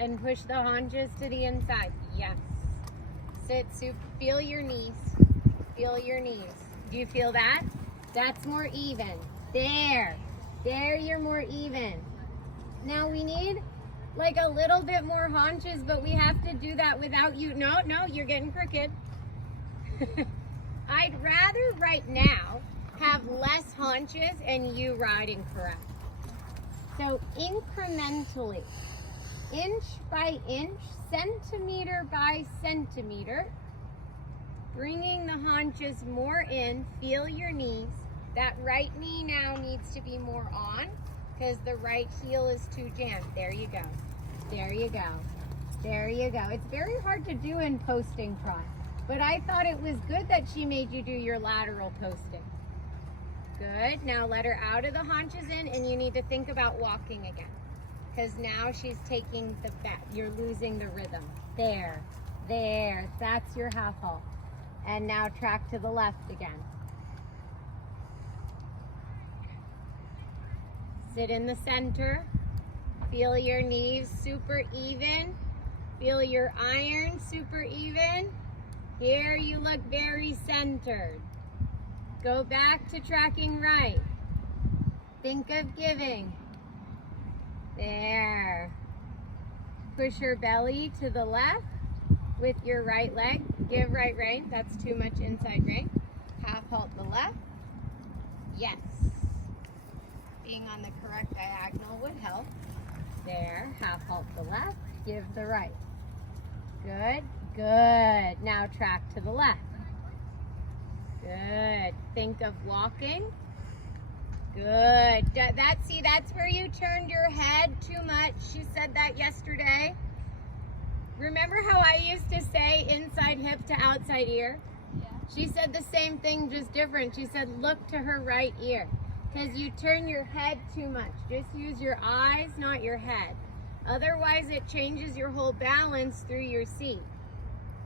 And push the haunches to the inside. Yes. Sit, feel your knees. Feel your knees. Do you feel that? That's more even. There. There, you're more even. Now we need like a little bit more haunches, but we have to do that without you. No, you're getting crooked. I'd rather right now have less haunches and you riding correct. So incrementally, inch by inch, centimeter by centimeter, bringing the haunches more in. Feel your knees. That right knee now needs to be more on because the right heel is too jammed. There you go. There you go. There you go. It's very hard to do in posting trot, but I thought it was good that she made you do your lateral posting. Good. Now let her out of the haunches in, and you need to think about walking again because now she's taking the back. You're losing the rhythm. There. That's your half halt. And now track to the left again. Sit in the center. Feel your knees super even. Feel your iron super even. Here you look very centered. Go back to tracking right. Think of giving. There. Push your belly to the left with your right leg. Give right rein. That's too much inside rein. Half halt the left. Yes. Being on the correct diagonal would help. There. Half halt the left. Give the right. Good. Good. Now track to the left. Good. Think of walking. Good. That's where you turned your head too much. She said that yesterday. Remember how I used to say inside hip to outside ear? Yeah. She said the same thing, just different. She said look to her right ear because you turn your head too much. Just use your eyes, not your head. Otherwise, it changes your whole balance through your seat.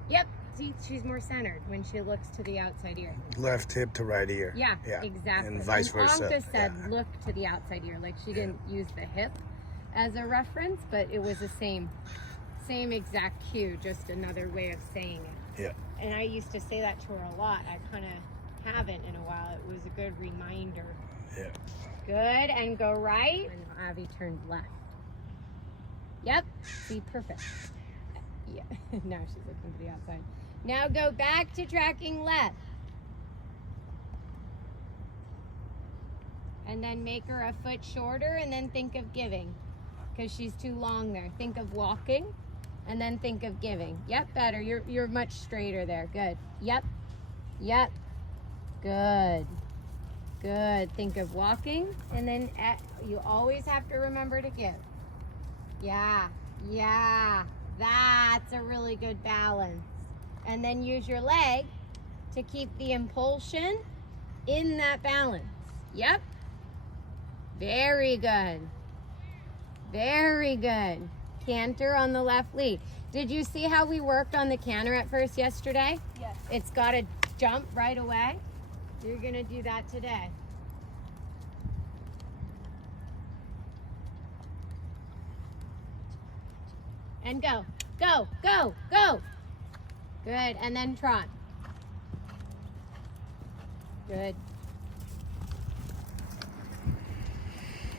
Yep. See, she's more centered when she looks to the outside ear. Left hip to right ear. Yeah, exactly. And vice versa. Anka said look to the outside ear. Like she didn't use the hip as a reference, but it was the same exact cue, just another way of saying it. Yeah. And I used to say that to her a lot. I kind of haven't in a while. It was a good reminder. Yeah. Good, and go right. And Abby turned left. Yep, see, perfect. Yeah, now she's looking to the outside. Now go back to tracking left. And then make her a foot shorter and then think of giving because she's too long there. Think of walking and then think of giving. Yep, better. You're much straighter there. Good. Yep. Good. Think of walking and then you always have to remember to give. Yeah. That's a really good balance. And then use your leg to keep the impulsion in that balance. Yep. Very good. Canter on the left lead. Did you see how we worked on the canter at first yesterday? Yes. It's got to jump right away. You're going to do that today. And go. Good, and then trot. Good,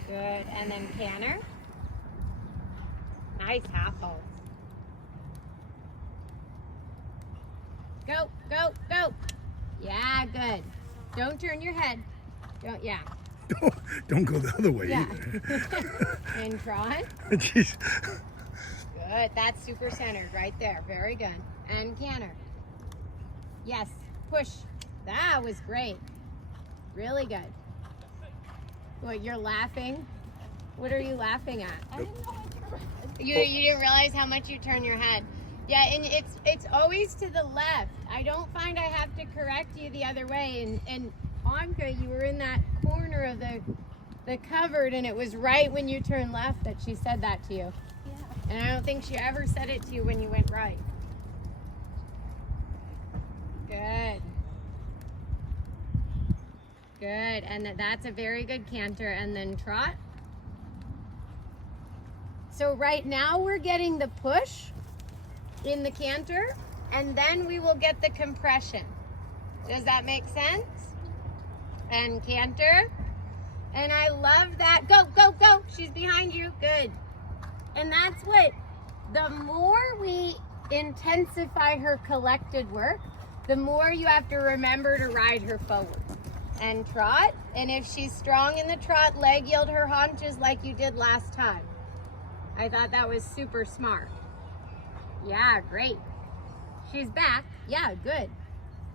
and then canter. Nice half halt. Go. Yeah, good. Don't turn your head. Don't go the other way Yeah. either. And trot. Jeez. Good, that's super centered right there. Very good. And canter. Yes, push. That was great. Really good. What, you're laughing? What are you laughing at? I didn't know I turned. You didn't realize how much you turn your head. Yeah, and it's always to the left. I don't find I have to correct you the other way. And Anka, you were in that corner of the cupboard, and it was right when you turned left that she said that to you. Yeah. And I don't think she ever said it to you when you went right. Good, and that's a very good canter. And then trot. So right now we're getting the push in the canter, and then we will get the compression. Does that make sense? And canter. And I love that. Go, go, go. She's behind you. Good. And that's what, the more we intensify her collected work, the more you have to remember to ride her forward and trot. And if she's strong in the trot, leg yield her haunches like you did last time. I thought that was super smart. Yeah, great. She's back. Yeah, good.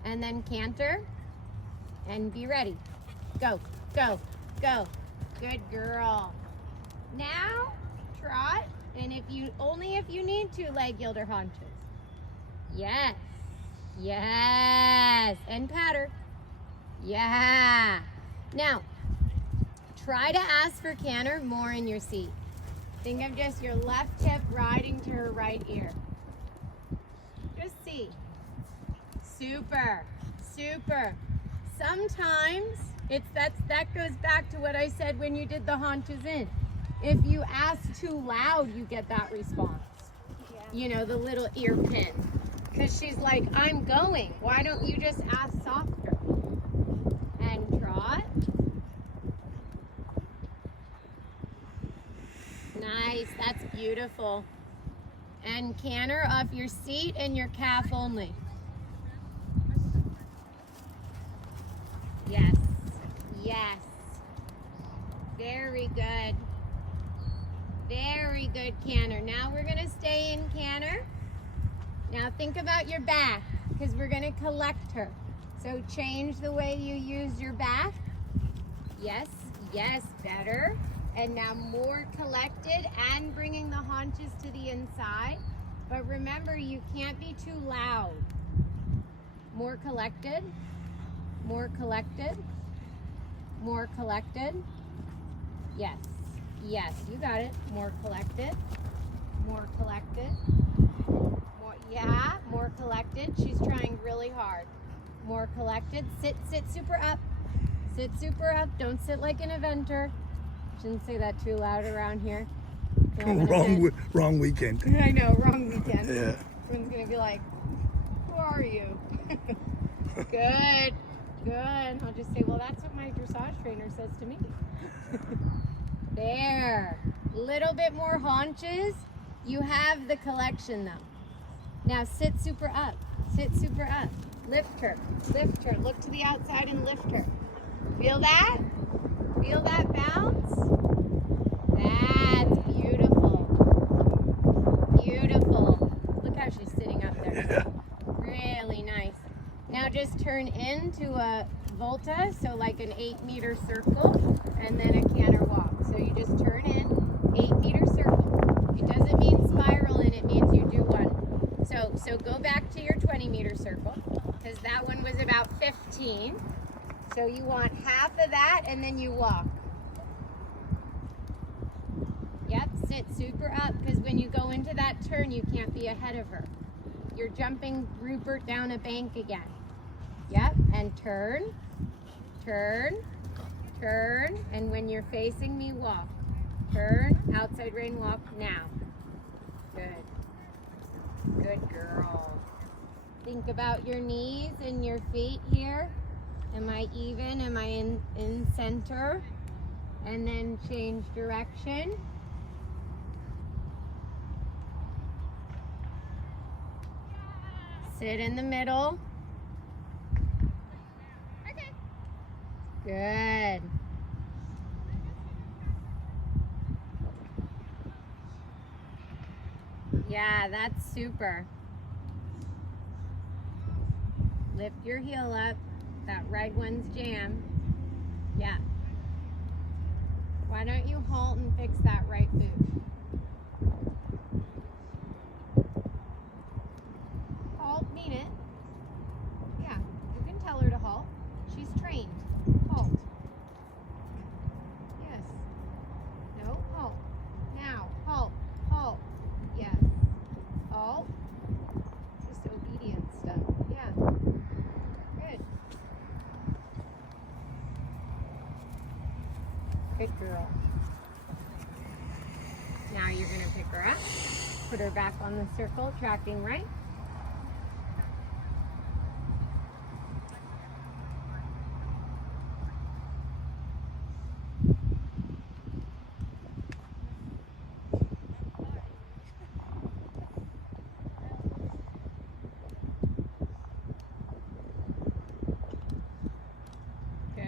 And then canter and be ready. Go, go, go. Good girl. Now trot, and only if you need to, leg yield her haunches. Yes. Yes. And patter. Yeah. Now, try to ask for canter more in your seat. Think of just your left hip riding to her right ear. Just see. Super. Super. Sometimes that goes back to what I said when you did the haunches in. If you ask too loud, you get that response. Yeah. You know, the little ear pin. Because she's like, I'm going. Why don't you just ask softer? And trot. Nice, that's beautiful. And canter off your seat and your calf only. Yes, yes. Very good. Very good canter. Now we're gonna stay in canter. Now think about your back, because we're gonna collect her. So change the way you use your back. Yes, yes, better. And now more collected and bringing the haunches to the inside. But remember, you can't be too loud. More collected, more collected, more collected. Yes, yes, you got it. More collected, more collected. More, yeah, more collected. She's trying really hard. More collected. Sit, sit super up. Sit super up. Don't sit like an eventer. Shouldn't say that too loud around here. Wrong weekend. I know, wrong weekend. Yeah. Everyone's gonna be like, who are you? Good, good. I'll just say, well, that's what my dressage trainer says to me. There. Little bit more haunches. You have the collection though. Now sit super up. Sit super up. Lift her. Lift her. Look to the outside and lift her. Feel that? Feel that bounce? That's beautiful. Beautiful. Look how she's sitting up there. Yeah. Really nice. Now just turn into a volta, so like an 8-meter circle, and then a canter walk. So you just turn in, 8-meter circle. It doesn't mean spiral in, it means you do one. So go back to your 20-meter circle, because that one was about 15. So you want half of that, and then you walk. Yep, sit super up, because when you go into that turn, you can't be ahead of her. You're jumping Rupert down a bank again. Yep, and turn, turn, turn, and when you're facing me, walk. Turn, outside rein, walk now. Good. Good girl. Think about your knees and your feet here. Am I even? Am I in center? And then change direction. Sit in the middle. Okay. Good. Yeah, that's super. Lift your heel up. That right one's jammed. Yeah. Why don't you halt and fix that right boot? Halt, mean it. Yeah, you can tell her to halt. She's trained. Halt. Yes. No, halt. Now, halt, halt. Yes. Halt. Just obedience stuff. Yeah. Good. Good girl. Now you're going to pick her up, put her back on the circle, tracking right. Good.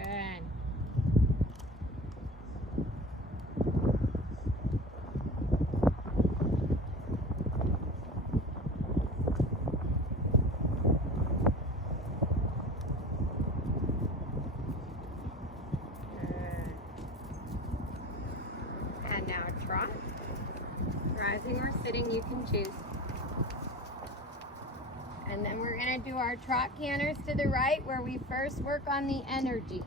And now a trot. Rising or sitting, you can choose. And then we're going to do our trot canters to the right where we first work on the energy.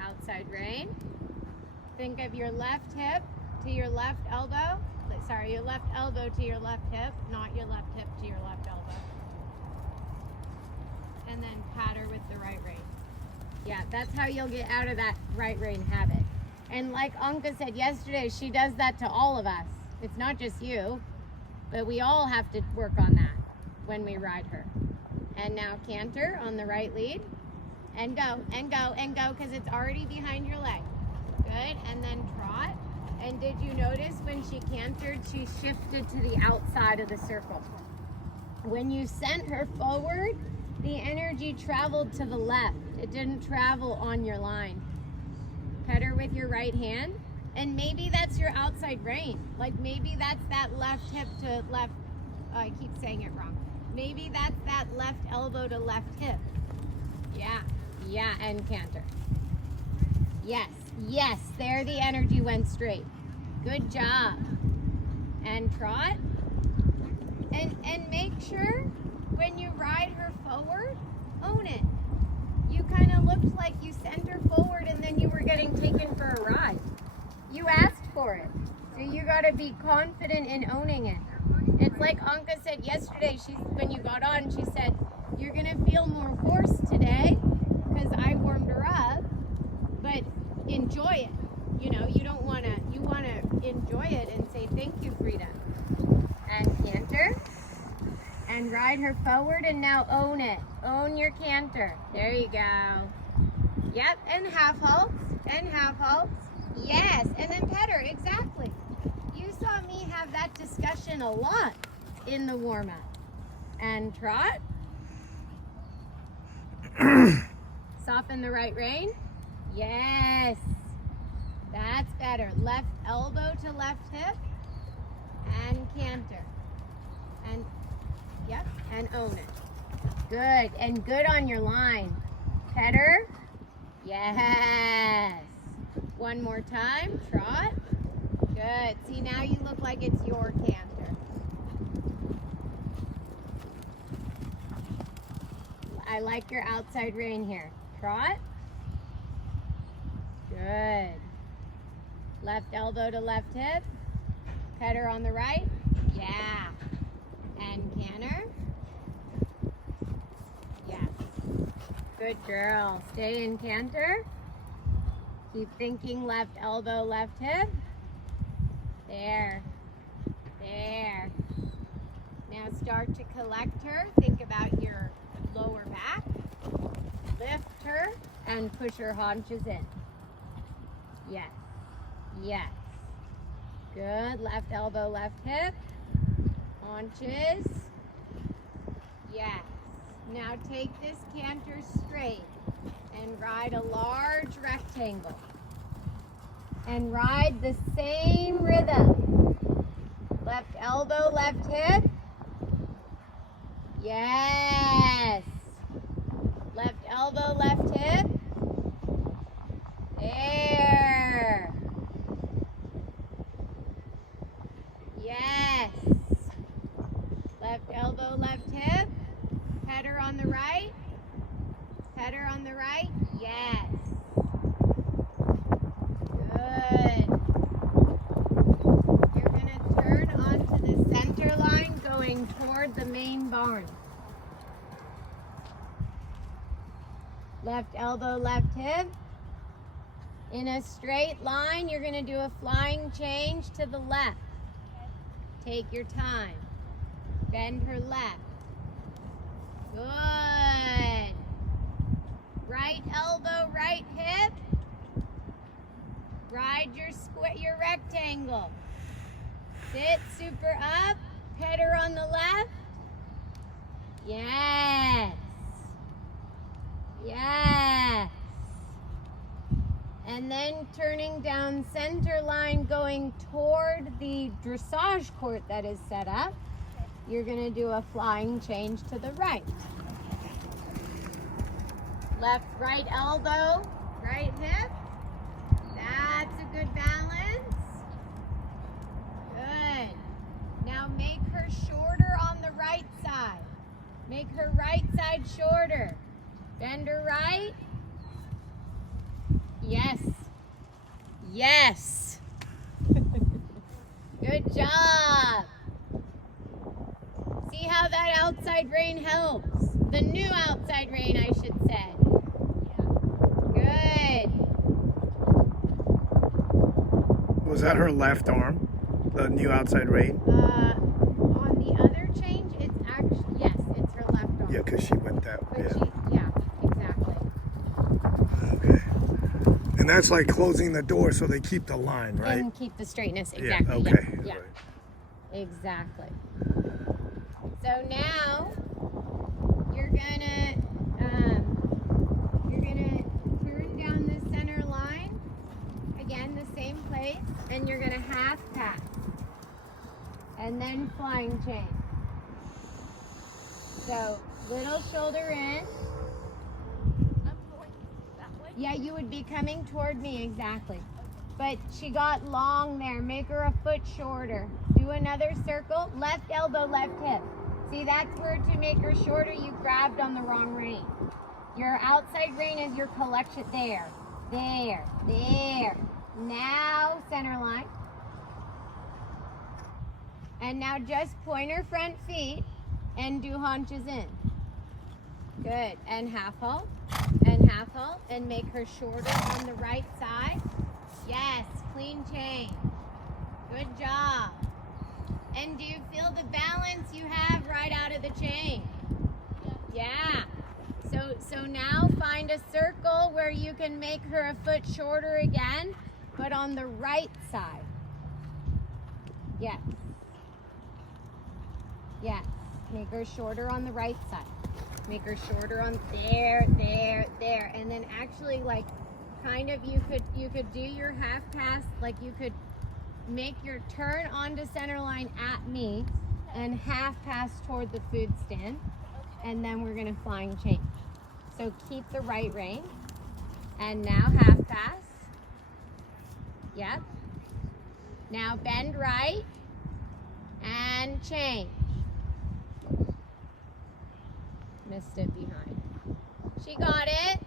Outside rein. Think of your left hip to your left elbow. Sorry, your left elbow to your left hip, not your left hip to your left elbow. And then patter with the right rein. Yeah, that's how you'll get out of that right rein habit. And like Anka said yesterday, she does that to all of us. It's not just you, but we all have to work on that when we ride her. And now canter on the right lead. And go, and go, and go, because it's already behind your leg. Good, and then trot. And did you notice when she cantered, she shifted to the outside of the circle? When you sent her forward, the energy traveled to the left. It didn't travel on your line. Pet her with your right hand, and maybe that's your outside rein. Like maybe that's that left hip to left, I keep saying it wrong. Maybe that's that left elbow to left hip. Yeah, and canter. Yes, there the energy went straight. Good job. And trot. And make sure when you ride her forward, own it. You kind of looked like you sent her forward and then you were getting taken for a ride. You asked for it. So you got to be confident in owning it. It's like Anka said yesterday, when you got on, she said, you're going to feel more horse today because I warmed her up, but enjoy it. You know, you want to enjoy it and say, thank you, Frida. And canter. And ride her forward and now own it. Own your canter. There you go. Yep, and half halts. And half halts. Yes, and then pet her. Exactly. You saw me have that discussion a lot in the warm-up. And trot. Soften the right rein. Yes. That's better. Left elbow to left hip. And canter. And yep, and own it. Good, and good on your line. Pet her. Yes. One more time, trot. Good. See, now you look like it's your canter. I like your outside rein here. Trot. Good. Left elbow to left hip. Pet her on the right. Yeah. And canter. Yes. Good girl. Stay in canter. Keep thinking left elbow, left hip. There. There. Now start to collect her. Think about your lower back. Lift her and push her haunches in. Yes. Yes. Good. Left elbow, left hip. Haunches. Yes. Now take this canter straight and ride a large rectangle. And ride the same rhythm. Left elbow, left hip. Yes. Left elbow, left hip. There. Yes. Left elbow, left hip. Pet her on the right. Pet her on the right. Yes. Good. You're going to turn onto the center line going toward the main barn. Left elbow, left hip. In a straight line, you're going to do a flying change to the left. Take your time. Bend her left. Good. Right elbow, right hip. Ride your rectangle. Sit super up. Head her on the left. Yes. Yes. And then turning down center line, going toward the dressage court that is set up. You're going to do a flying change to the right. Left, right elbow, right hip. That's a good balance. Good. Now make her shorter on the right side. Make her right side shorter. Bend her right. Yes. Yes. Good job. See how that outside rein helps? The new outside rein, I should say. Good. Was that her left arm? The new outside rein? On the other change, it's actually, yes, it's her left arm. Yeah, because she went that way. But yeah, exactly. Okay. And that's like closing the door so they keep the line, right? And keep the straightness, exactly. Yeah, okay. Yeah. Right. Exactly. So now you're gonna turn down the center line again, the same place, and you're gonna half pass and then flying change. So little shoulder in. I'm going that way? Yeah, you would be coming toward me, exactly. But she got long there. Make her a foot shorter. Do another circle. Left elbow, left hip. See, that's where to make her shorter, you grabbed on the wrong rein. Your outside rein is your collection. There, there, there. Now, center line. And now just point her front feet and do haunches in. Good. And half halt. And half halt. And make her shorter on the right side. Yes, clean change. Good job. And do you feel the balance you have right out of the chain? Yeah. So now find a circle where you can make her a foot shorter again, but on the right side. Yes. Yes. Make her shorter on the right side. Make her shorter on there, there, there. And then actually, like, kind of you could do your half pass, like you could make your turn onto center line at me and half pass toward the food stand, and then we're gonna flying change. So keep the right rein, and now half pass. Yep. Now bend right and change. Missed it behind. She got it.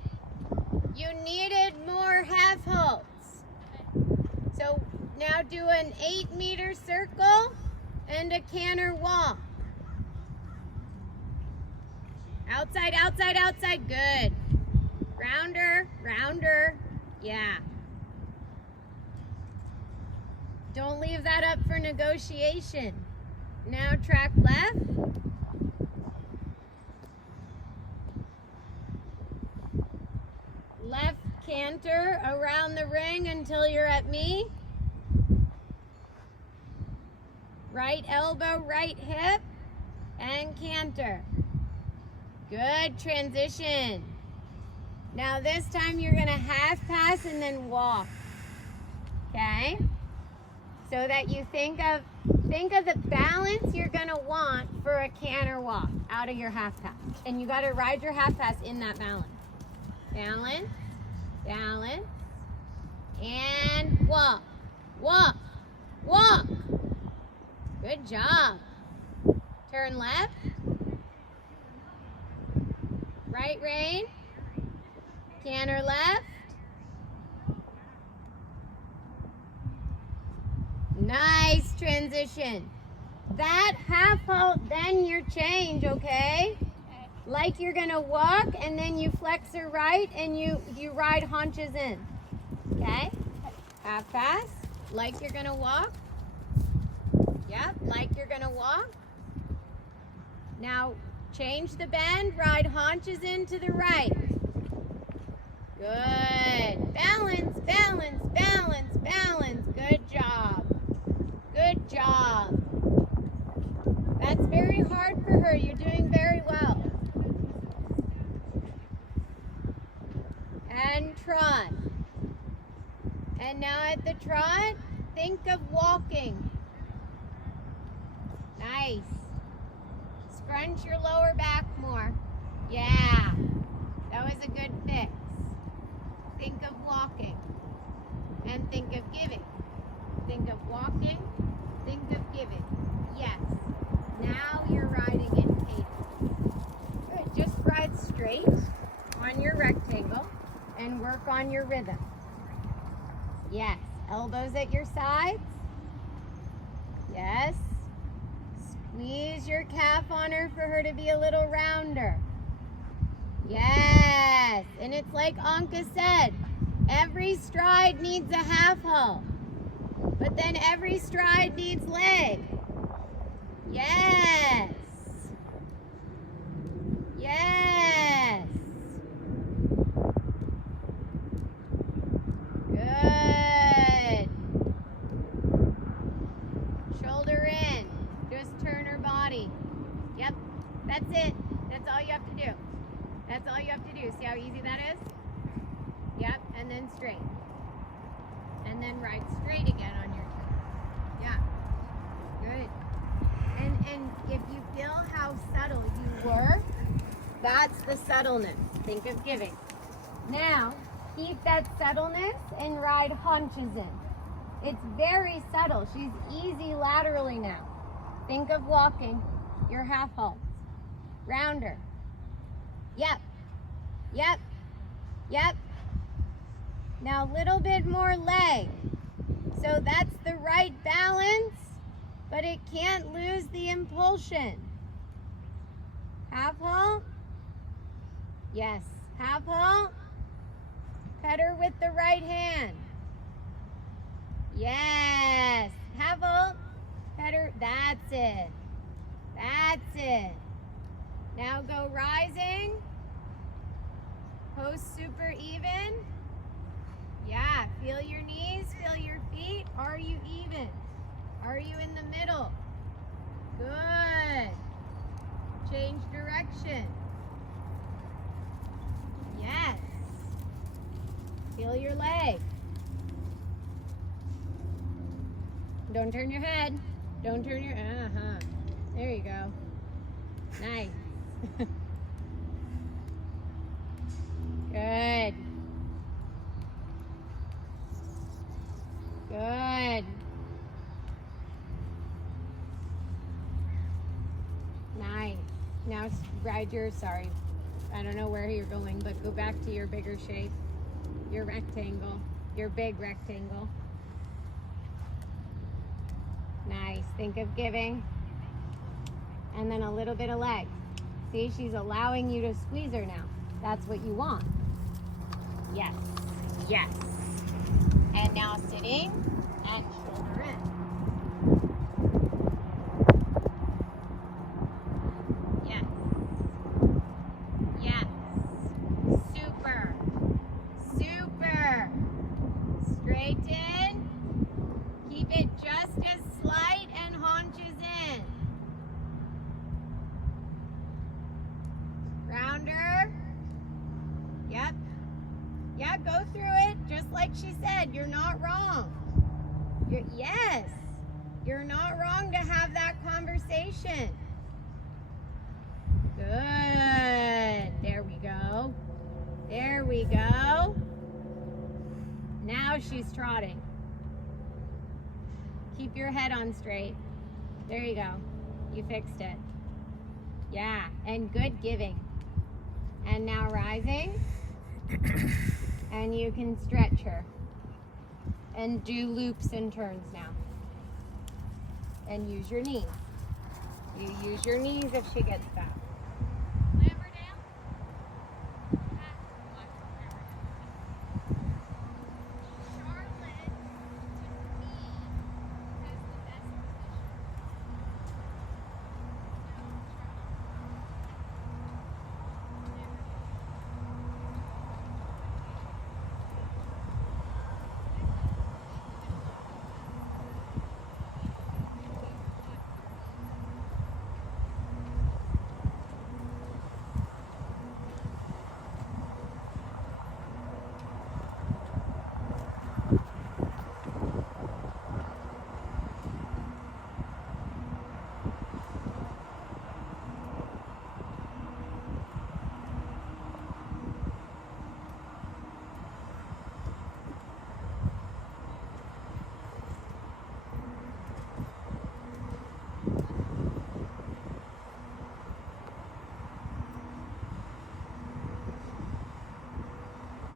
You needed more half halts. So now do an 8-meter circle and a canter walk. Outside, outside, outside. Good. Rounder, rounder. Yeah. Don't leave that up for negotiation. Now track left. Left canter around the ring until you're at me. Right elbow, right hip, and canter. Good transition. Now this time you're gonna half pass and then walk. Okay? So that you think of the balance you're gonna want for a canter walk out of your half pass. And you gotta ride your half pass in that balance. Balance, balance, and walk, walk, walk. Good job. Turn left. Right rein. Canter left. Nice transition. That half halt, then your change, okay? Like you're gonna walk and then you flex her right and you ride haunches in, okay? Half fast, like you're gonna walk. Yep, like you're gonna walk. Now change the bend, ride haunches into the right. Good. Balance, balance, balance, balance. Good job. Good job. That's very hard for her. You're doing very well. And trot. And now at the trot, think of walking. Nice. Scrunch your lower back more. Yeah. That was a good fix. Think of walking. And think of giving. Think of walking. Think of giving. Yes. Now you're riding in cadence. Good. Just ride straight on your rectangle and work on your rhythm. Yes. Elbows at your sides. Yes. Squeeze your calf on her for her to be a little rounder. Yes. And it's like Anka said, every stride needs a half halt. But then every stride needs leg. Yes. Yes. Good. Shoulder in. Just turn her body. Yep. That's it. That's all you have to do. That's all you have to do. See how easy that is? Yep. And then straight. And then ride straight again on your turn. Yeah. Good. And if you feel how subtle you were, that's the subtleness. Think of giving. Now, keep that subtleness and ride haunches in. It's very subtle. She's easy laterally now. Think of walking your half halts. Rounder. Yep. Yep. Yep. Now a little bit more leg. So that's the right balance, but it can't lose the impulsion. Half halt. Yes. Half halt. Pet her with the right hand. Yes. Half halt. Pet her. That's it. That's it. Now go rising. Post super even. Yeah, feel your knees, feel your feet. Are you even? Are you in the middle? Good. Change direction. Yes. Feel your leg. Don't turn your head. Don't turn your, There you go. Nice. Good. Good. Nice. Now ride your, sorry, I don't know where you're going, but go back to your bigger shape, your rectangle, your big rectangle. Nice. Think of giving. And then a little bit of leg. See, she's allowing you to squeeze her now. That's what you want. Yes. Yes. And now sitting and shoulder in. Yes. Yes. Super. Super. Straighten. Keep it just as slight and haunches in. Rounder. Yep. Yeah, go through it just like she said. You're not wrong. Yes. You're not wrong to have that conversation. Good. There we go. There we go. Now she's trotting. Keep your head on straight. There you go. You fixed it. Yeah, and good giving. And now rising. And you can stretch her. And do loops and turns now. And use your knees. You use your knees if she gets back.